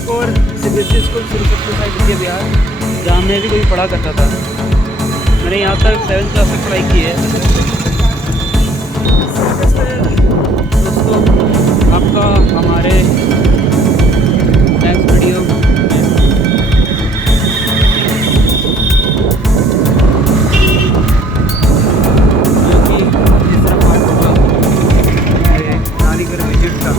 एक और CBSE school Shri Sathya Sai Vidya Vihar, जहाँ मैं भी कभी पढ़ा करता था। मैंने यहाँ तक 7th क्लास तक पढ़ाई की है। दोस्तों, आपका हमारे नेक्स्ट वीडियो जो कि तीसरा पार्ट होगा मेरे नानी घर विजिट का।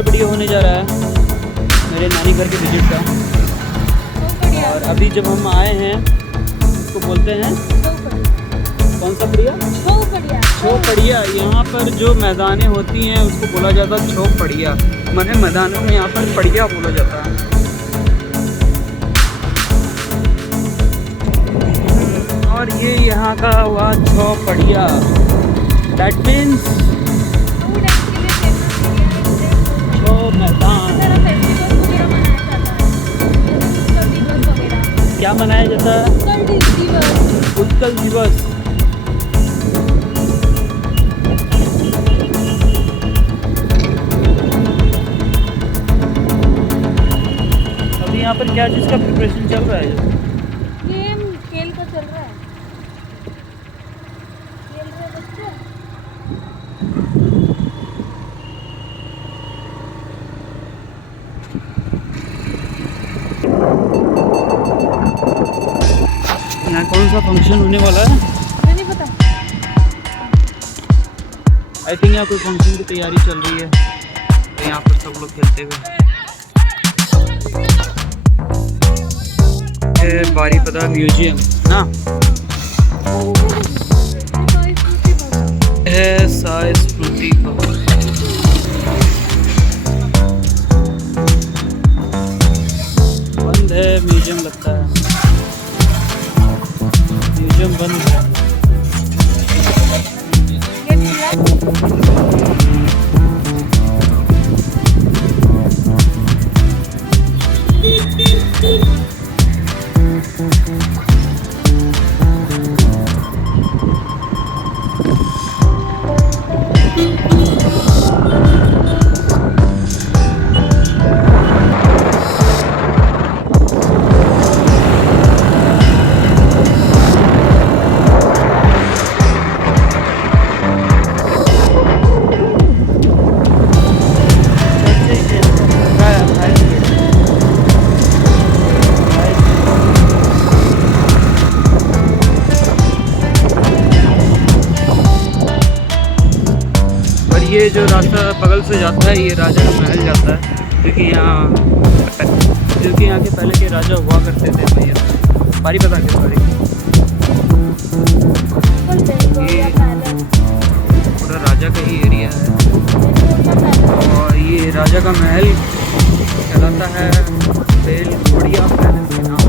वीडियो होने जा रहा है मेरे नानी घर के विजिट का। और अभी जब हम आए हैं, इसको बोलते हैं कौन सा बढ़िया? छौपड़िया। यहाँ पर जो मैदानें होती हैं उसको बोला जाता है छौपड़िया। माने मैदानों में यहाँ पर पड़िया बोला जाता है। और ये यहाँ का हुआ छौपड़िया। दैट मीन्स मैदान। क्या मनाया जाता है? उत्कल दिवस। अभी यहाँ पर क्या चीज़ का प्रिपरेशन चल रहा है? गेम खेल का चल रहा है। खेल रहे बच्चे। यहाँ कौन सा फंक्शन होने वाला है? मुझे नहीं पता। आई थिंक यहाँ कोई फंक्शन की तैयारी चल रही है, तो यहाँ पर सब लोग खेलते हुए। बारीपदा म्यूजियम ना है, साई स्मृति भवन। बंद है म्यूजियम, लगता है म्यूजियम बंद है। ये जो रास्ता बगल से जाता है, ये राजा का महल जाता है, क्योंकि यहाँ के पहले के राजा हुआ करते थे भैया, बारीपदा के। सॉरी, ये पूरा राजा का ही एरिया है। और ये राजा का महल कहलाता है बेल घोड़िया पैलेस के नाम।